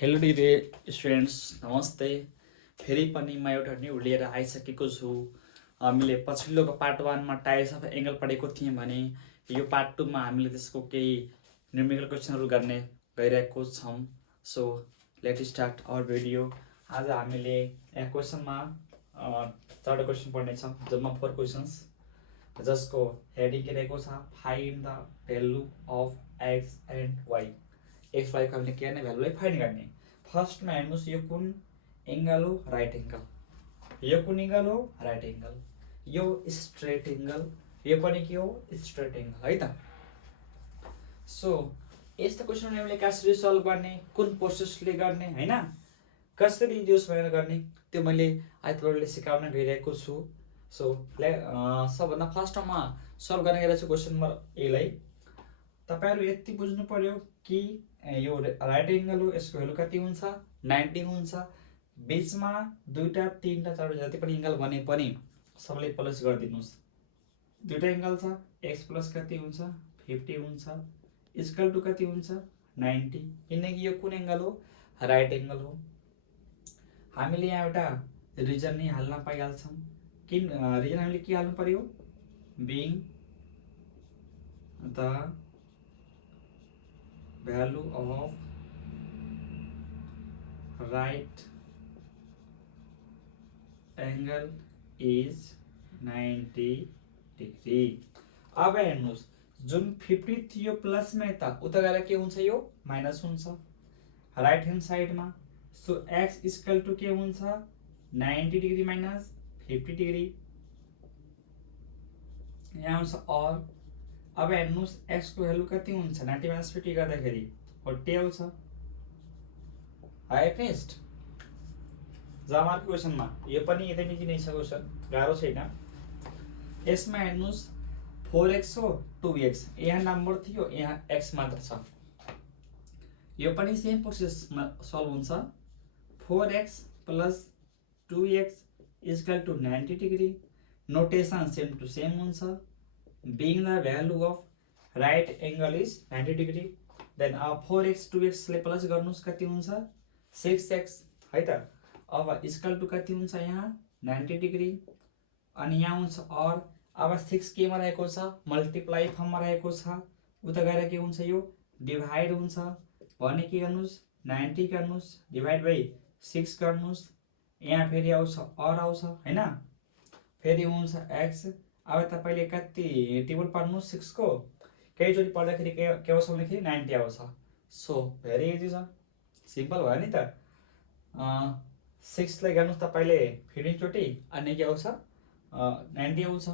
Hello dear students, नमस्ते। फेरि पनि म एउटा न्यू लिएर आइसकेको छु। हामीले पछिल्लोको पार्ट 1 मा टाइप्स अफ एङ्गल पढेको थियौँ भने यो पार्ट 2 मा हामीले त्यसको केही न्युमेरिकल क्वेसनहरू गर्ने गइरहेको छौँ। So let start our video. आज हामीले यहाँ क्वेसनमा 4वटा क्वेसन पढ्नेछौँ, जम्मा 4 क्वेसन्स, जसको हेडिङ के रहेको छ, find the value of X and Y. X वाइको हामीले के गर्ने, भ्यालुलाई फाइन्ड गर्ने। फर्स्टमा हेर्नुहोस्, यो कुन एङ्गल हो, राइट एङ्गल। यो कुन एङ्गल हो, राइट एङ्गल। यो स्ट्रेट एङ्गल, यो पनि के हो, स्ट्रेट एङ्गल है त। सो यस्तो क्वेसन हामीले कसरी सल्भ गर्ने, कुन प्रोसेसले गर्ने हैन, कसरी युज गर्ने, त्यो मैले आज तपाईँहरूले सिकाउन गइरहेको छु। सो सबभन्दा फर्स्टमा सल्भ गर्न गइरहेको छु क्वेसन नम्बर A लाई। तपाईहरु यति बुझ्नु पर्यो कि यो राइट एङ्गल हो, यसको भ्यालु कति हुन्छ, 90 हुन्छ। बीचमा दुईटा तीनटा चारवटा जति पनि एङ्गल बने पनि सबैले प्लस गरिदिनुस्। दुईटा एङ्गल छ, x प्लस कति हुन्छ, 50 हुन्छ, इक्वल टु कति हुन्छ, 90, किनकि यो कुन एङ्गल हो, राइट एङ्गल हो। हामीले यहाँ एउटा रिजन नै हाल्न पाइहाल्छौँ। किन रिजन हामीले के हाल्नु पर्यो, being the value of right angle is 90 degree। अब हेर्नुहोस्, जुन 50 थियो प्लसमा यता उता गएर के हुन्छ, यो माइनस हुन्छ राइट ह्यान्ड साइडमा। सो x इक्वल टु के हुन्छ, 90 डिग्री माइनस 50 डिग्री, यहाँ हुन्छ और। अब हेर्नुहोस्, x को भ्यालु कति हुन्छ, 90 माइनस 50 गर्दाखेरि 40 आउँछ। High finished. जमाको क्वेसनमा यो पनि यतै मिति नै छ क्वेसन, गाह्रो छैन। यसमा हेर्नुहोस्, 4x हो 2x, यहाँ नम्बर थियो, यहाँ x मात्र छ। यो पनि सेम प्रोसेसमा सल्भ हुन्छ। 4x plus 2x equal to 90 degree, notation same to same हुन्छ। Being the value of right angle is 90 degree, then 4x 2x ले प्लस गर्नुस् कति हुन्छ, 6x है त। अब इक्वल टु कति हुन्छ, यहाँ 90 डिग्री, अनि यहाँ हुन्छ और। अब 6 केमा रहेको छ, मल्टिप्लाई फर्ममा रहेको छ, उता गएर के हुन्छ, यो डिभाइड हुन्छ भने के गर्नुस्, 90 गर्नुस्, डिभाइड बाइ 6 गर्नुस्, यहाँ फेरि आउँछ और आउँछ हैन, फेरि हुन्छ x। अब तपाईले कति टेबल पढ्नु 6 को, कहीचोटि पढ्दाखेरि के आउँछ भन्दाखेरि 90 आउँछ। सो भेरी इजी छ, सिम्पल भयो नि त। 6 लाई गर्नुस् तपाईले 15 चोटि, अनि के आउँछ, 90 आउँछ।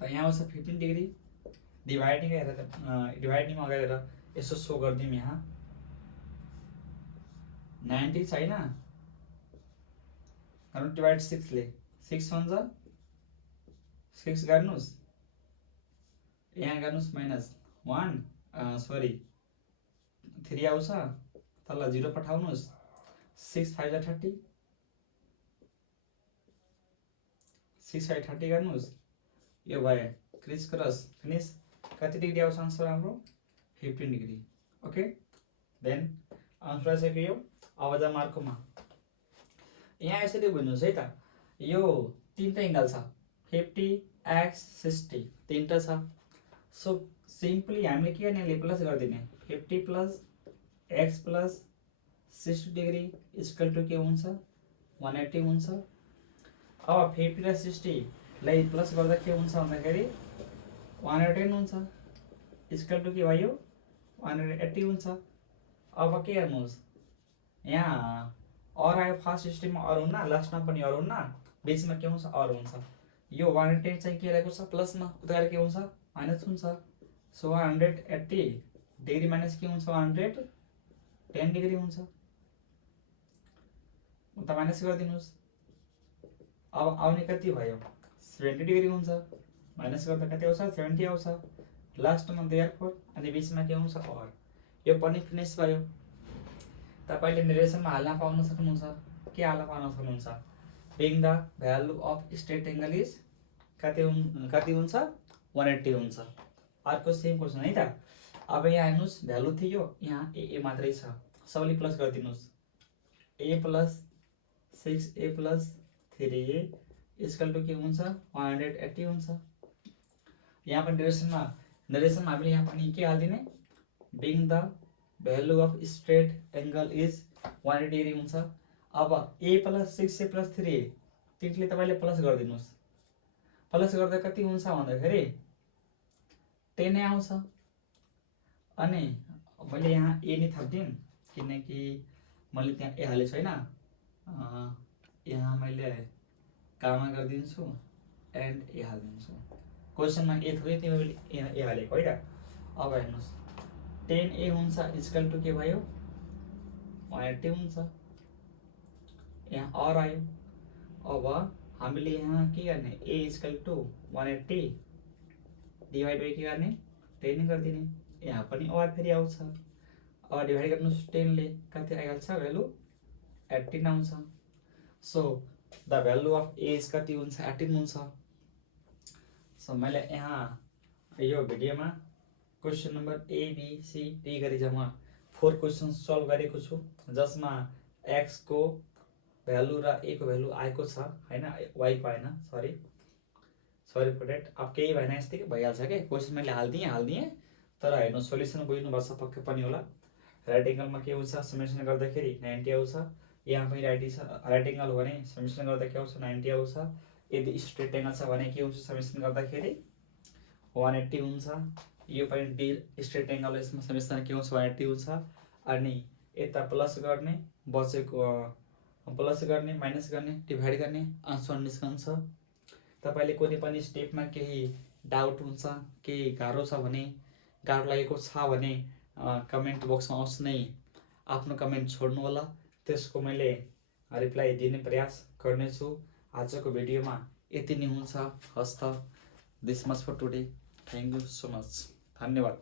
त यहाँ आउँछ 15 डिग्री, डिभाइडिङ हेरेर डिभाइडिङमा गरेर यसो सो गर्दिम। यहाँ 90 छैन, गर्नु डिभाइड 6 ले, 6 हुन्छ 6 गर्नुस्, यहाँ गर्नुस् माइनस 1 सरी 3 आउँछ, तल 0 पठाउनुस्, 6 5 30, 6 5 30 गर्नुस्, यो भयो क्रिस क्रस फिनिश। कति डिग्री आउँछ आन्सर हाम्रो, 15 डिग्री। ओके, देन आन्सर आइसक्यो यो। अब जा मार्कोमा यहाँ यसरी बुझ्नुहोस् है त, यो तीनटा एङ्गल छ, 50 x 60 तीनटा छ। सो सिम्पली हामीले के गर्ने, प्लस गरिदिने, 50 plus x plus 60 degree equal to के हुन्छ, 180 हुन्छ। अब 50 र 60 लाई प्लस गर्दा के हुन्छ भन्दाखेरि 110 हुन्छ, इक्वल टु के भयो, 180 हुन्छ। अब के गर्नुहोस्, यहाँ और आयो, फर्स्ट स्टेपमा और हुन्न, लास्टमा पनि और हुन्न, बीचमा के हुन्छ, और हुन्छ। यो 110 चाहिँ के रहेको छ, प्लसमा, उता गएर के हुन्छ, माइनस हुन्छ। सो 180 डिग्री माइनस के हुन्छ, 110 डिग्री हुन्छ, उता माइनस गरिदिनुस्। अब आउने कति भयो, 70 डिग्री हुन्छ, माइनस गर्दा कति आउँछ, 70 आउँछ, लास्टमा देयरफोर, अनि बीचमा के हुन्छ, और। यो पनि फिनिश भयो। तपाईले निर्देशनमा हाल्न पाउन सक्नुहुन्छ, के हाल्न पाउन सक्नुहुन्छ, being the value of straight angle is कति हुन्छ, 180 हुन्छ। अर्को सेम क्वेसन है त। अब यहाँ हेर्नुस्, भ्यालु थियो, यहाँ ए मात्रै छ, सबैले प्लस गरिदिनुहोस्। a plus 6a plus 3a equal to के हुन्छ 180 हुन्छ। यहाँ पनि डिरेक्सनमा हामीले यहाँ पनि के हाल्दिने, being the value of straight angle is 180 degree हुन्छ। अब a plus 6a plus 3a तिनले तपाईँले प्लस गरिदिनुहोस्। प्लस गर्दा कति हुन्छ भन्दाखेरि 10 आउँछ। अनि मैले यहाँ a नै थपिदिउँ किनकि मैले त्यहाँ ए हालेको छैन। यहाँ मैले कामा गरिदिन्छु एन्ड ए हालिदिन्छु। क्वेसनमा ए थोरै थियो, मैले ए हालेको होइन। अब हेर्नुहोस् 10a हुन्छ इक्वल टु के भयो 180 हुन्छ। यहाँ और आयो। अब हामीले यहाँ के गर्ने, a equal to 180 divide by के गर्ने 10 गरिदिने। यहाँ पनि और फेरि आउँछ। अब डिभाइड गर्नुहोस् 10 ले कति आइहाल्छ, भ्यालु 18 आउँछ। सो द भ्यालु अफ एज कति हुन्छ 18 हुन्छ। सो मैले यहाँ यो भिडियोमा क्वेसन नम्बर ABCD गरी जम्मा 4 क्वेसन सल्भ गरेको छु, जसमा x को भ्यालु र a को भ्यालु आएको छ हैन, y को हैन, सरी फर द्याट। अब केही भएन, यस्तै भइहाल्छ के। क्वेसन मैले हाल्दिएँ तर हेर्नु सोल्युसन बुझ्नुपर्छ पक्कै पनि होला। राइट एङ्गलमा के हुन्छ समेसन गर्दाखेरि 90 आउँछ। यहाँ पनि राइट एङ्गल हो भने समेसन गर्दा के आउँछ 90 आउँछ। यदि स्ट्रेट एङ्गल छ भने के हुन्छ समेसन गर्दाखेरि 180 हुन्छ। यो पनि डी स्ट्रेट एङ्गल, यसमा समेसन के हुन्छ 180 हुन्छ। अनि यता प्लस गर्ने बचेको प्लस गर्ने माइनस गर्ने डिभाइड गर्ने आन्सर निस्कन्छ। तपाईँले कुनै पनि स्टेपमा केही डाउट हुन्छ, केही गाह्रो छ भने, गाह्रो लागेको छ भने कमेन्ट बक्समा अवश्य नै आफ्नो कमेन्ट छोड्नु होला। त्यसको मैले रिप्लाई दिने प्रयास गर्नेछु। आजको भिडियोमा यति नै हुन्छ। हस्त this much for today. Thank you so much. धन्यवाद।